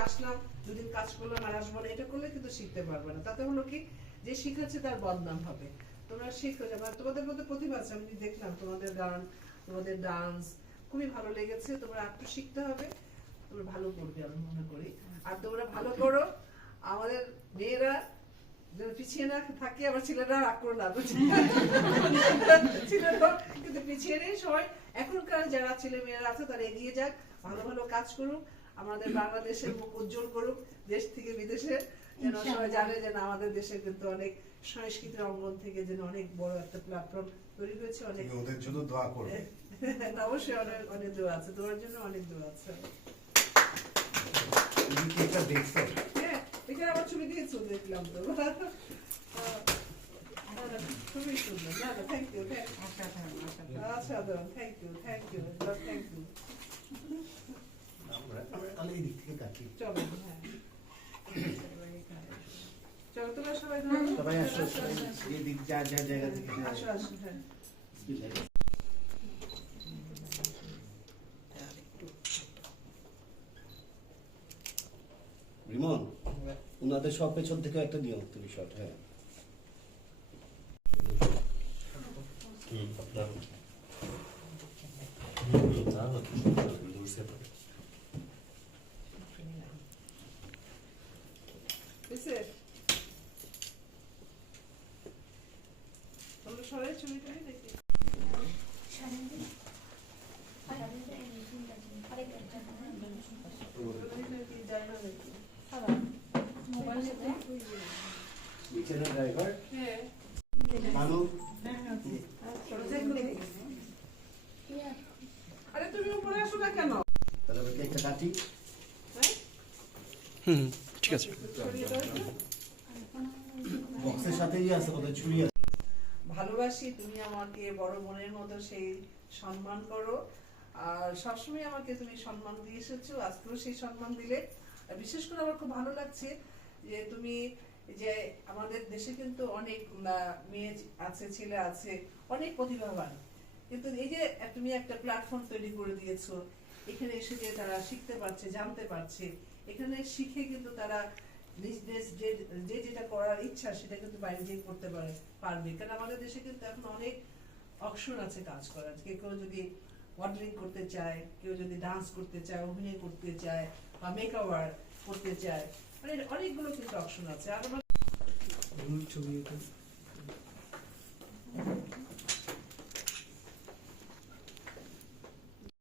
আসলাম দুদিন কাজ করলাম আর আসব না, এটা করলে কিন্তু শিখতে পারবে না। তাতে হলো কি, যে শিখাচ্ছে তার বদনাম হবে। তোমরা শিখো, যে আমার- তোমাদের মধ্যে প্রতিভা আছে, আমি দেখলাম তোমাদের গান, তোমাদের ডান্স খুবই ভালো লেগেছে, তোমরা একটু শিখতে হবে, তোমরা ভালো করবে আমি মনে করি। আর তোমরা ভালো করো, আমাদের মেয়েরা যেন পিছিয়ে না থাকে, আবার ছেলেরা রাগ করো না কিন্তু পিছিয়ে নেই সবাই। এখনকার যারা ছেলে মেয়েরা আছে, তারা এগিয়ে যাক, ভালো ভালো কাজ করুক। আমাদের বাংলাদেশের মুখ উজ্জ্বল করুক দেশ থেকে বিদেশে যেন সবাই জানে যে না আমাদের দেশে কিন্তু অনেক সংস্কৃতির অঙ্গন থেকে যেন অনেক বড় একটা প্ল্যাটফর্ম তৈরি হয়েছে অনেক ওদের জন্য দোয়া করবে। অবশ্যই অনেক অনেক দোয়া আছে তোমার জন্য অনেক দোয়া আছে। হ্যাঁ এখানে আমার ছবি দিয়েছ দেখলাম তো। খুবই সুন্দর। না থ্যাংক ইউ আচ্ছা thank you thank you thank you আমরা তাহলে এই দিক থেকে কাটি চলো হ্যাঁ। চলো তোমরা সবাই সবাই আসো এই দিক যা যা জায়গা থেকে আসো আসো হ্যাঁ। রিমন ওনাদের সব পেছন থেকে একটা দিও তুমি শট হ্যাঁ হয়েছে? তোমরা সবাই ছবি টবি দেখি যায় না দেখি বিচেনা ড্রাইভার হ্যাঁ মানু আরে তুমি উপরে আসো না কেন? তাহলে আমরা কেকটা কাটি হ্যাঁ হুম ঠিক আছে। বক্সের সাথেই আছে ওদের ছুরি আছে। ভালোবাসি, তুমি আমাকে বড় বোনের মতো সেই সম্মান করো। আর সবসময় আমাকে তুমি সম্মান দিয়ে এসেছ, আজকেও সেই সম্মান দিলে। বিশেষ করে আমার খুব ভালো লাগছে যে তুমি, যে আমাদের দেশে কিন্তু অনেক মেয়ে আছে, ছেলে আছে, অনেক প্রতিভাবান। কিন্তু এই যে, তুমি একটা প্ল্যাটফর্ম তৈরি করে দিয়েছ, এখানে এসে যে তারা শিখতে পারছে, জানতে পারছে, এখানে শিখে কিন্তু তারা নিজ দেশ যে যেটা করার ইচ্ছা, সেটা কিন্তু বাইরে যেয়ে করতে পারে, পারবে। কারণ আমাদের দেশে কিন্তু এখন অনেক অপশন আছে কাজ করার। কেউ কেউ যদি মডেলিং করতে চায়, কেউ যদি ডান্স করতে চায়, অভিনয় করতে চায়, বা মেকওভার করতে চায় মানে অনেকগুলো কিন্তু অপশন আছে। আর আমার ছবি